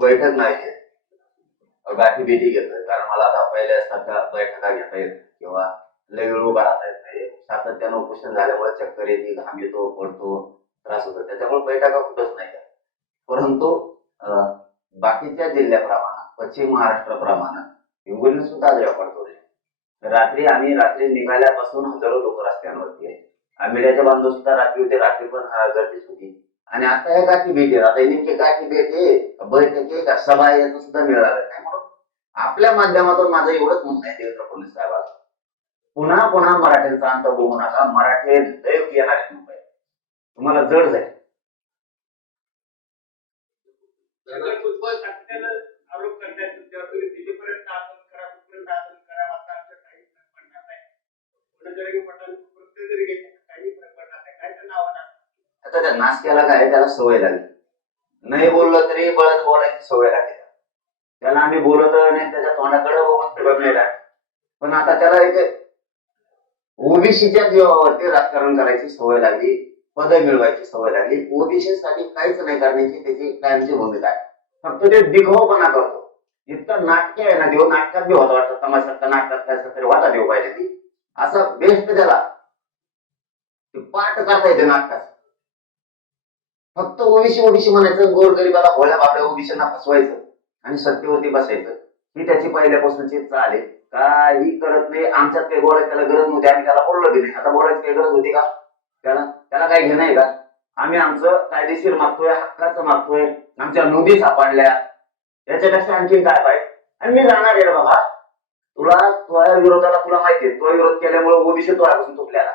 बैठक नाही घेत, गाठी भेटी घेतोय, कारण मला आता पहिल्यासारख्या बैठका घेता येत नाही किंवा लय वेळ उभा राहता येत नाही. सातत्यानं उपोषण झाल्यामुळे चक्कर येते, घाम येतो, पडतो, त्रास होतो, त्याच्यामुळे बैठका कुठंच नाही करत. परंतु बाकीच्या जिल्ह्याप्रमाणे, पश्चिम महाराष्ट्राप्रमाणे हिंगोलीने सुद्धा रेकॉर्ड तोडले. रात्री निघाल्यापासून हजारो लोक रस्त्यांवरती आहे. आंबिड्याच्या बांधव सुद्धा रात्री होते, रात्री पण गर्दीच होती. आणि आता या गाठी भेटी, आता नेमके गाठी भेटे बैठकी का सभा याचं सुद्धा मिळालं नाही. म्हणून आपल्या माध्यमातून माझं एवढंच म्हणणं आहे देवेंद्र फडणवीस साहेबांना, पुन्हा पुन्हा मराठ्यांचा अंत बघू नका. मराठी लय येणार आहे मुंबई, तुम्हाला जड जाईल. आरोप करतायत दिल्लीपर्यंत आंदोलन करा, कुठपर्यंत आंदोलन करा, मात्र आमच्या काही फरक पडणार नाही. कुठेतरी पटाल कुठेतरी घ्यायचं काही फरक पडणार नाही. काय त्यांना आव्हान? आता त्या नाश्त्याला काय, त्याला सवय लागली, नाही बोललं तरी बळत बोलायची सवय लागली. त्याला आम्ही बोलत नाही, त्याच्या तोंडाकडे बघून फिरत नाही लागली. पण आता त्याला एक ओबीसीच्या जीवावरती राजकारण करायची सवय लागली, पद मिळवायची सवय लागली. ओबीसी साठी काहीच नाही करण्याची त्याची कायमची भूमिका आहे. फक्त ते दिखाऊपणा करतो. इतकं नाटक आहे ना, देव नाटकात बी होता वाटतं, तमाशात नाटकात काय तरी वाटा देऊ पाहिजे ती, असं बेस्ट त्याला पाठ करता येते नाटकात. फक्त ओबीसी ओबीसी म्हणायचं, गोरगरीबाला भोळ्या बाबड्या ओबीसींना फसवायचं आणि सत्तेवरती बसायचं, ही त्याची पहिल्यापासूनची चाल आहे. काही करत नाही. आमच्यात काही बोलायची त्याला गरज नव्हती, आम्ही त्याला बोललो बी नाही. आता बोलायची काही गरज होती का? त्याला काही घेणं आहे का? आम्ही आमचं कायदेशीर मागतोय, हक्काचं मागतोय, आमच्या नोंदी सापडल्या, याच्यापेक्षा आणखीन काय पाहिजे? आणि मी जाणार आहे बाबा, तुझ्या विरोधाला तुला माहितीये, तो विरोध केल्यामुळे ओबीसी तुझ्यापासून तुटल्याला.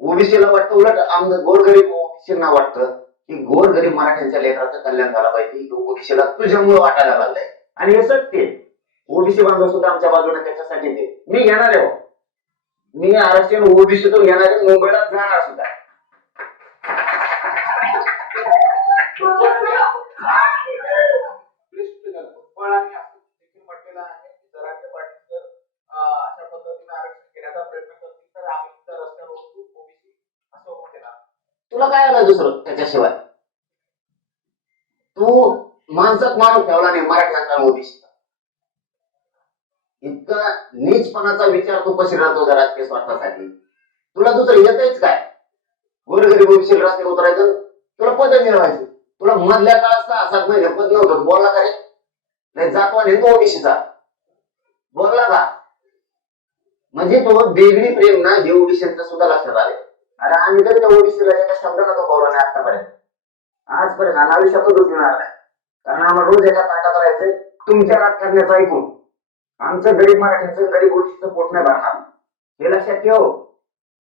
ओबीसीला वाटतं, उलट गोरगरीब ओबीसींना वाटतं की गोरगरीब मराठ्यांच्या लेकराचं कल्याण झालं पाहिजे, ओबीसीला तुझ्यामुळे वाटायला लागलंय. आणि हे सत्य, ओबीसी बांधव सुद्धा आमच्या बाजूने त्याच्यासाठी ते मी घेणार आहे. मी आरक्षण ओबीसीतून घेणार आहे, मुंबईला जाणार सुद्धा. म्हटलेलं आहे की जरांगे पाटील जर अशा पद्धतीने आरक्षण घेण्याचा प्रयत्न करतील तर आम्ही सुद्धा रस्त्यावर उतरू, ओबीसी असं म्हटलेलं. तुला काय आलं दुसरं त्याच्याशिवाय? तू माणसात माणूस ठेवला नाही मराठ्यांचा ओबीसीचा. इतका नीचपणाचा विचार तू कशी राहतो राजकीय स्वार्थासाठी? तुला दुसरं येतच काय? गोरगरीब ओबीसी रस्त्यावर उतरायचं, तुला पद मिळवायचं. तुला मधल्या काळात 6-7 महिने पद नव्हतं, बोलला का रे? नाही जातो आणि तो ओबीसीचा बोलला का? म्हणजे तो देगडी प्रेम ना, हे ओबीसीचं सुद्धा लक्षात आले. अरे आम्ही तरी त्या ओबीसीला एका शब्दाला तो बोलला नाही आतापर्यंत, आजपर्यंत आयुष्यातच उठणार नाही. कारण आम्हाला रोज एका ताटात राहायचंय तुमच्या राजकारण्याचं ऐकून. आमचं गरीब मराठ्यांचं, गरीब ओबीसीचं पोट नाही भरणार, हे लक्षात ठेव.